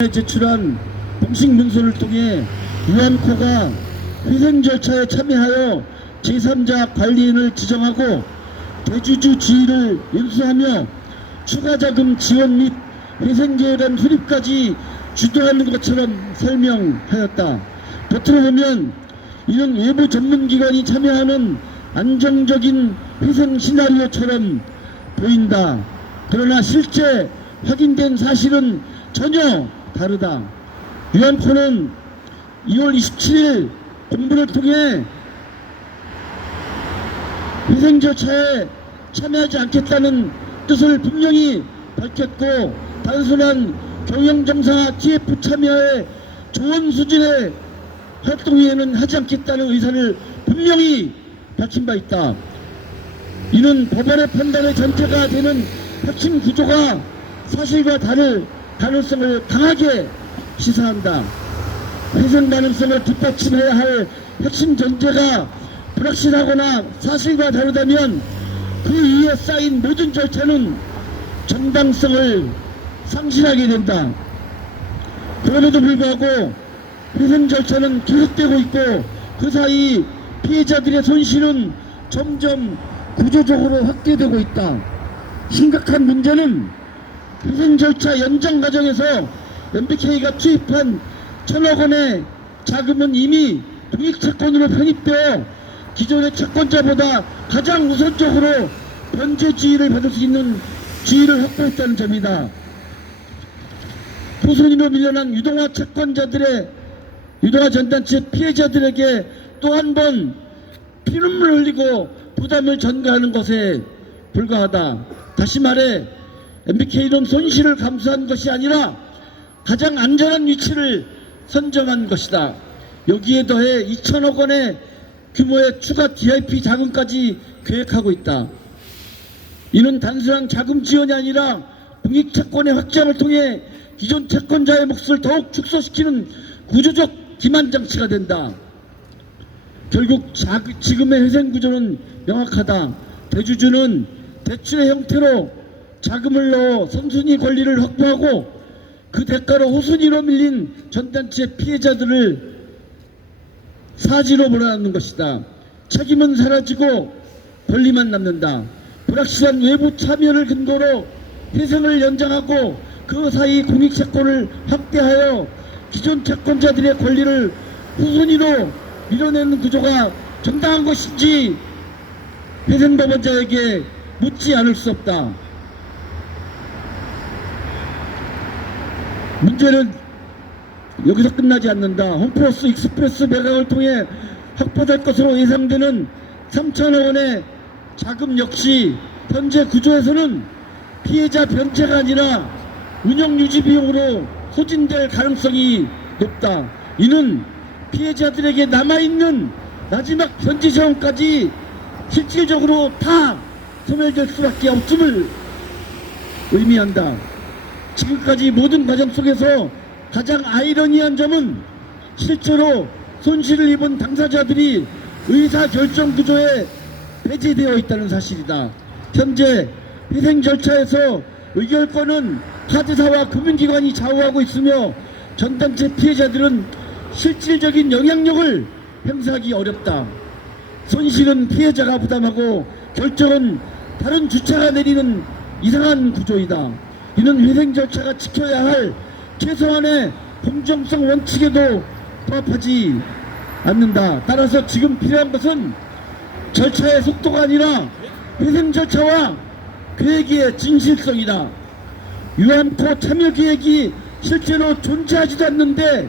제출한 공식 문서를 통해 유한코가 회생 절차에 참여하여 제3자 관리인을 지정하고 대주주 지위를 인수하며 추가 자금 지원 및 회생계획안 수립까지 주도하는 것처럼 설명하였다. 겉으로 보면 이는 외부 전문기관이 참여하는 안정적인 회생 시나리오처럼 보인다. 그러나 실제 확인된 사실은 전혀 다르다. 유한코는 2월 27일 공문을 통해 회생 절차에 참여하지 않겠다는 뜻을 분명히 밝혔고, 단순한 경영정사 TF 참여의 조언 수준의 활동에는 하지 않겠다는 의사를 분명히 밝힌 바 있다. 이는 법원의 판단의 전제가 되는 핵심 구조가 사실과 다를 가능성을 강하게 시사한다. 회생 가능성을 뒷받침해야 할 핵심 전제가 불확실하거나 사실과 다르다면 그 위에 쌓인 모든 절차는 정당성을 상실하게 된다. 그럼에도 불구하고 회생 절차는 계속되고 있고, 그 사이 피해자들의 손실은 점점 구조적으로 확대되고 있다. 심각한 문제는 회생 절차 연장 과정에서 MBK가 투입한 1,000억 원의 자금은 이미 공익채권으로 편입되어 기존의 채권자보다 가장 우선적으로 변제 지위를 받을 수 있는 지위를 확보했다는 점이다. 후순위로 밀려난 유동화 채권자들의 유동화 전단체 피해자들에게 또 한 번 피눈물 흘리고 부담을 전가하는 것에 불과하다. 다시 말해 MBK는 손실을 감수한 것이 아니라 가장 안전한 위치를 선점한 것이다. 여기에 더해 2,000억 원의 규모의 추가 DIP 자금까지 계획하고 있다. 이는 단순한 자금 지원이 아니라 공익채권의 확장을 통해 기존 채권자의 몫을 더욱 축소시키는 구조적 기만장치가 된다. 결국 지금의 회생 구조는 명확하다. 대주주는 대출의 형태로 자금을 넣어 선순위 권리를 확보하고, 그 대가로 호순위로 밀린 전단체 피해자들을 사지로 몰아넣는 것이다. 책임은 사라지고 권리만 남는다. 불확실한 외부 참여를 근거로 회생을 연장하고 그 사이 공익채권을 확대하여 기존 채권자들의 권리를 후순위로 밀어내는 구조가 정당한 것인지 회생법원자에게 묻지 않을 수 없다. 문제는 여기서 끝나지 않는다. 홈플러스 익스프레스 매각을 통해 확보될 것으로 예상되는 3,000억 원의 자금 역시 현재 구조에서는 피해자 변제가 아니라 운영 유지 비용으로 소진될 가능성이 높다. 이는 피해자들에게 남아있는 마지막 변제 자원까지 실질적으로 다 소멸될 수밖에 없음을 의미한다. 지금까지 모든 과정 속에서 가장 아이러니한 점은 실제로 손실을 입은 당사자들이 의사결정 구조에 배제되어 있다는 사실이다. 현재 회생 절차에서 의결권은 카드사와 금융기관이 좌우하고 있으며 전단체 피해자들은 실질적인 영향력을 행사하기 어렵다. 손실은 피해자가 부담하고 결정은 다른 주체가 내리는 이상한 구조이다. 이는 회생 절차가 지켜야 할 최소한의 공정성 원칙에도 부합하지 않는다. 따라서 지금 필요한 것은 절차의 속도가 아니라 회생 절차와 계획의 진실성이다. 유한코 참여 계획이 실제로 존재하지도 않는데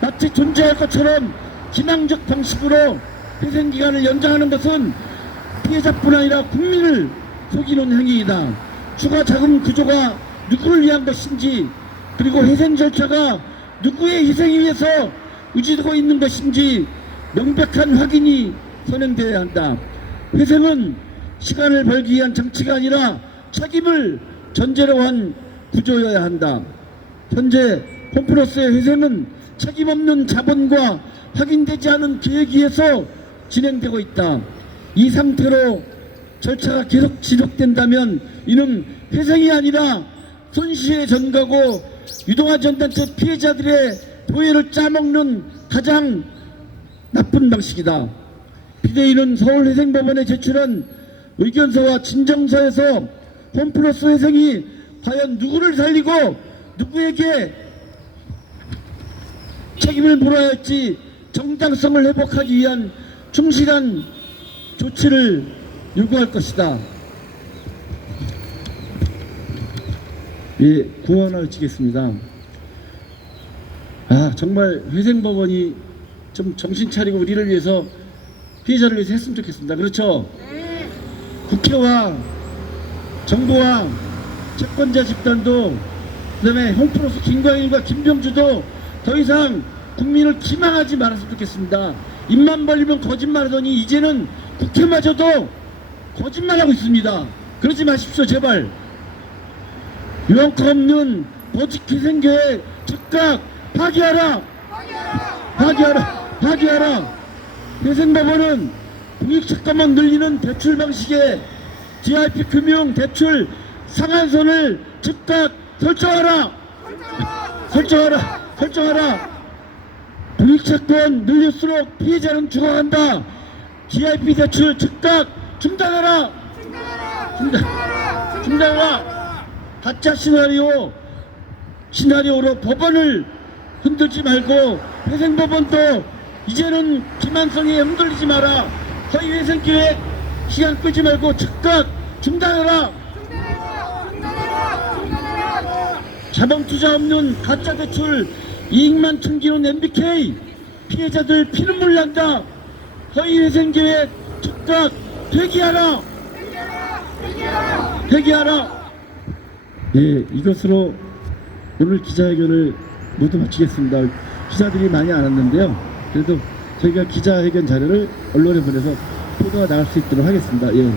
마치 존재할 것처럼 기망적 방식으로 회생 기간을 연장하는 것은 피해자뿐 아니라 국민을 속이는 행위이다. 추가 자금 구조가 누구를 위한 것인지, 그리고 회생 절차가 누구의 희생에 의해서 유지되고 있는 것인지 명백한 확인이 선행되어야 한다. 회생은 시간을 벌기 위한 장치가 아니라 책임을 전제로 한 구조여야 한다. 현재 홈플러스의 회생은 책임 없는 자본과 확인되지 않은 계획에 의해서 진행되고 있다. 이 상태로 절차가 계속 지속된다면 이는 회생이 아니라 손실의 전가고 유동화 전단체 피해자들의 도회를 짜먹는 가장 나쁜 방식이다. 비대위는 서울회생법원에 제출한 의견서와 진정서에서 홈플러스 회생이 과연 누구를 살리고 누구에게 책임을 물어야 할지 정당성을 회복하기 위한 충실한 조치를 요구할 것이다. 예, 구원을 외치겠습니다. 정말 회생법원이 좀 정신 차리고 우리를 위해서, 피해자를 위해서 했으면 좋겠습니다. 그렇죠? 국회와 정부와 채권자 집단도, 그 다음에 홈플러스 김광일과 김병주도 더 이상 국민을 기망하지 말았으면 좋겠습니다. 입만 벌리면 거짓말하더니 이제는 국회마저도 거짓말하고 있습니다. 그러지 마십시오, 제발. 유언가 없는 버직회생계획 즉각 파기하라! 파기하라! 회생법원은 공익채권만 늘리는 대출 방식의 GIP 금융 대출 상한선을 즉각 설정하라! 공익채권 늘릴수록 피해자는 죽어간다. GIP 대출 즉각 중단하라! 가짜 시나리오로 법원을 흔들지 말고, 회생법원도 이제는 김한성에 흔들리지 마라. 허위회생계획 시간 끌지 말고 즉각 중단하라. 자본투자 없는 가짜대출 이익만 챙기는 MBK 피해자들 피눈물 난다. 허위회생계획 즉각 폐기하라. 예, 이것으로 오늘 기자회견을 모두 마치겠습니다. 기자들이 많이 안 왔는데요. 그래도 저희가 기자회견 자료를 언론에 보내서 보도가 나갈 수 있도록 하겠습니다. 예.